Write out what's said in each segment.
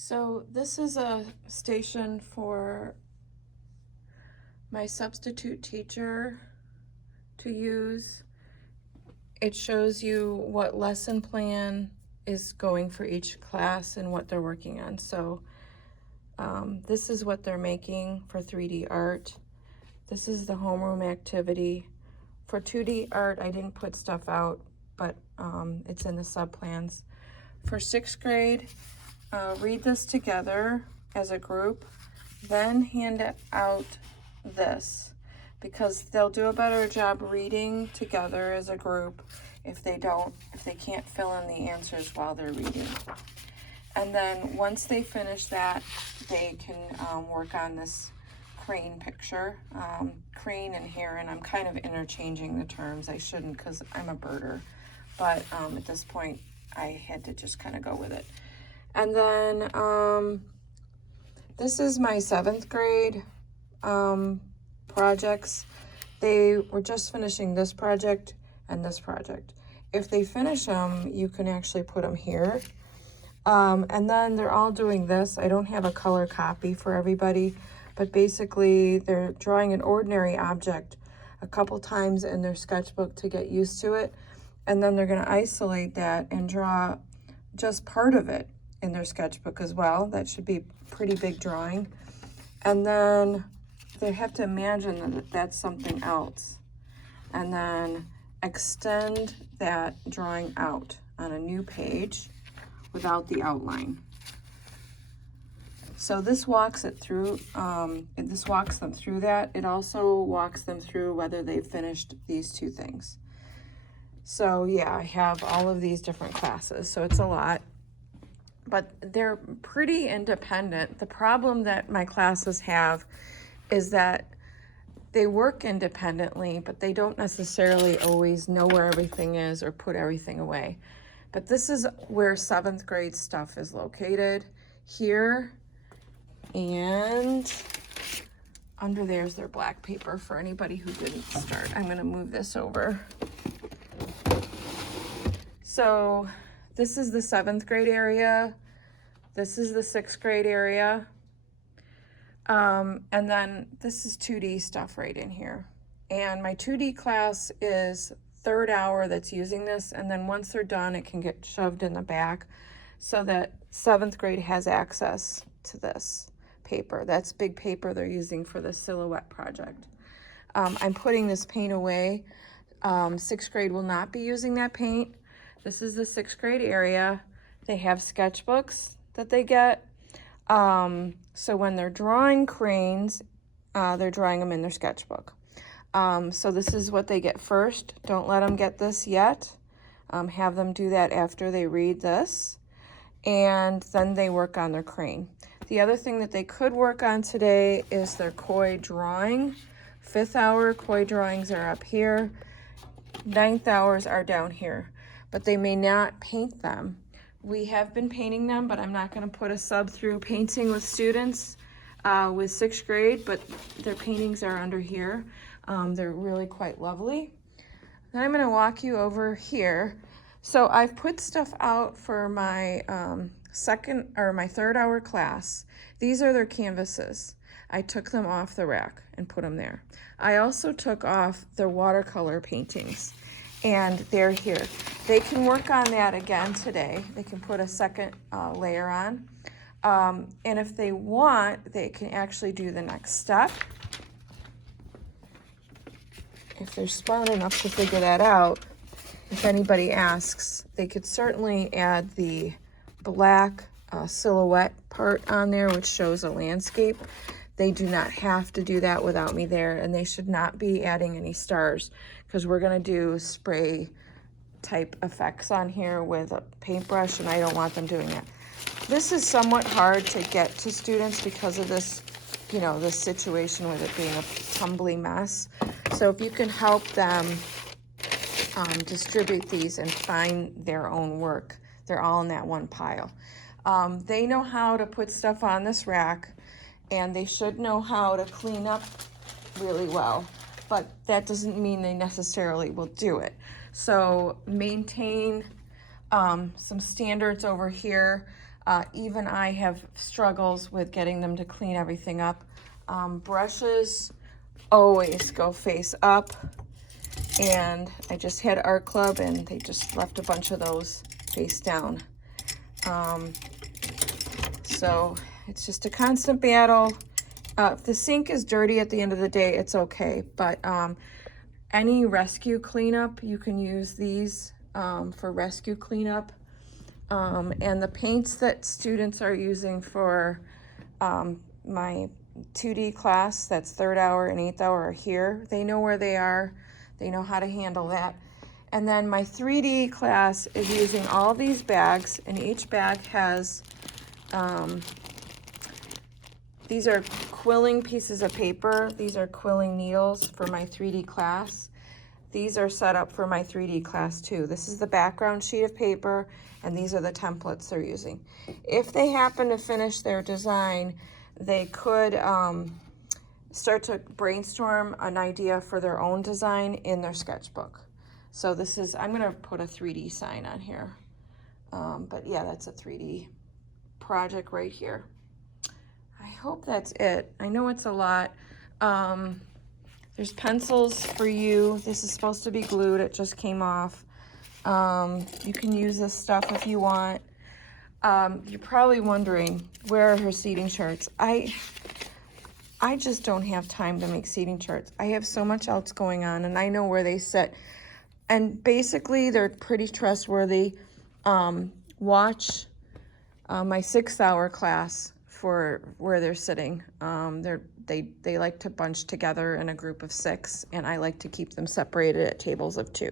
So this is a station for my substitute teacher to use. It shows you what lesson plan is going for each class and what they're working on. So this is what they're making for 3D art. This is the homeroom activity. For 2D art, I didn't put stuff out, but it's in the sub-plans. For 6th grade, read this together as a group, then hand out this, because they'll do a better job reading together as a group if they can't fill in the answers while they're reading. And then once they finish that, they can work on this crane picture. Crane and heron, I'm kind of interchanging the terms. I shouldn't, because I'm a birder, but at this point I had to just kind of go with it. And then this is my 7th grade projects. They were just finishing this project and this project. If they finish them, you can actually put them here. And then they're all doing this. I don't have a color copy for everybody, but basically they're drawing an ordinary object a couple times in their sketchbook to get used to it. And then they're going to isolate that and draw just part of it in their sketchbook as well. That should be a pretty big drawing. And then they have to imagine that that's something else. And then extend that drawing out on a new page without the outline. So this walks it through, this walks them through that. It also walks them through whether they've finished these two things. So yeah, I have all of these different classes, so it's a lot, but they're pretty independent. The problem that my classes have is that they work independently, but they don't necessarily always know where everything is or put everything away. But this is where 7th grade stuff is located, here, and under there's their black paper for anybody who didn't start. I'm gonna move this over. So this is the 7th grade area. This is the 6th grade area. And then this is 2D stuff right in here. And my 2D class is 3rd hour that's using this. And then once they're done, it can get shoved in the back so that 7th grade has access to this paper. That's big paper they're using for the silhouette project. I'm putting this paint away. 6th grade will not be using that paint. This is the 6th grade area. They have sketchbooks that they get. So when they're drawing cranes, they're drawing them in their sketchbook. So this is what they get first. Don't let them get this yet. Have them do that after they read this. And then they work on their crane. The other thing that they could work on today is their koi drawing. 5th hour koi drawings are up here. 9th hours are down here. But they may not paint them. We have been painting them, but I'm not going to put a sub through painting with students with 6th grade, but their paintings are under here. They're really quite lovely. Then I'm going to walk you over here. So I've put stuff out for my my 3rd hour class. These are their canvases. I took them off the rack and put them there. I also took off their watercolor paintings, and they're here. They can work on that again today. They can put a second layer on. And if they want, they can actually do the next step. If they're smart enough to figure that out, if anybody asks, they could certainly add the black silhouette part on there, which shows a landscape. They do not have to do that without me there, and they should not be adding any stars, because we're gonna do spray type effects on here with a paintbrush, and I don't want them doing that. This is somewhat hard to get to students because of this, you know, this situation with it being a tumbly mess. So if you can help them distribute these and find their own work, they're all in that one pile. They know how to put stuff on this rack, and they should know how to clean up really well, but that doesn't mean they necessarily will do it. So maintain some standards over here. Even I have struggles with getting them to clean everything up. Brushes always go face up, and I just had art club and they just left a bunch of those face down. So it's just a constant battle. If the sink is dirty at the end of the day, it's okay, but any rescue cleanup, you can use these for rescue cleanup. And the paints that students are using for my 2D class, that's 3rd hour and 8th hour, are here. They know where they are. They know how to handle that. And then my 3D class is using all these bags, and each bag has, these are quilling pieces of paper. These are quilling needles for my 3D class. These are set up for my 3D class too. This is the background sheet of paper, and these are the templates they're using. If they happen to finish their design, they could start to brainstorm an idea for their own design in their sketchbook. So this is, I'm gonna put a 3D sign on here. But yeah, that's a 3D project right here. I hope that's it. I know it's a lot. There's pencils for you. This is supposed to be glued. It just came off. You can use this stuff if you want. You're probably wondering, where are her seating charts? I just don't have time to make seating charts. I have so much else going on, and I know where they sit. And basically, they're pretty trustworthy. Watch my 6th hour class for where they're sitting. They like to bunch together in a group of 6, and I like to keep them separated at tables of 2.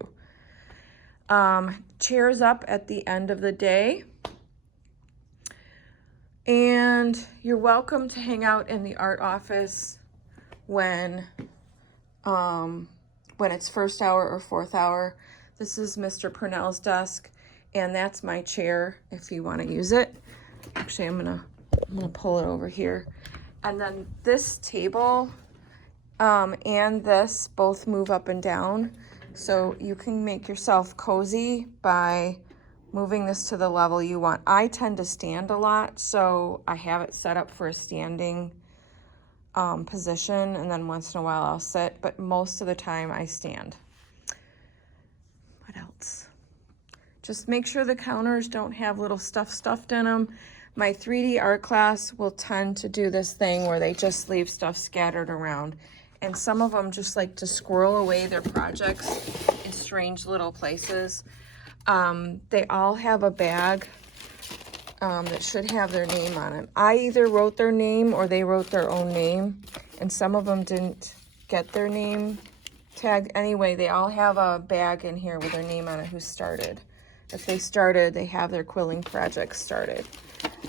Chairs up at the end of the day. And you're welcome to hang out in the art office when it's 1st hour or 4th hour. This is Mr. Purnell's desk, and that's my chair if you want to use it. Actually, I'm gonna pull it over here. And then this table and this both move up and down. So you can make yourself cozy by moving this to the level you want. I tend to stand a lot, so I have it set up for a standing position, and then once in a while I'll sit, but most of the time I stand. What else? Just make sure the counters don't have little stuff stuffed in them. My 3D art class will tend to do this thing where they just leave stuff scattered around. And some of them just like to squirrel away their projects in strange little places. They all have a bag that should have their name on it. I either wrote their name or they wrote their own name. And some of them didn't get their name tagged. Anyway, they all have a bag in here with their name on it who started. If they started, they have their quilling project started.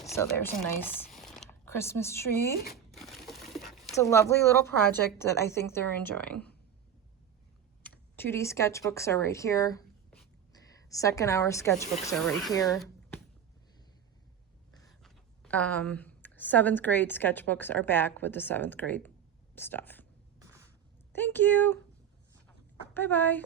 So there's a nice Christmas tree. It's a lovely little project that I think they're enjoying. 2D sketchbooks are right here. 2nd hour sketchbooks are right here. 7th grade sketchbooks are back with the 7th grade stuff. Thank you. Bye-bye.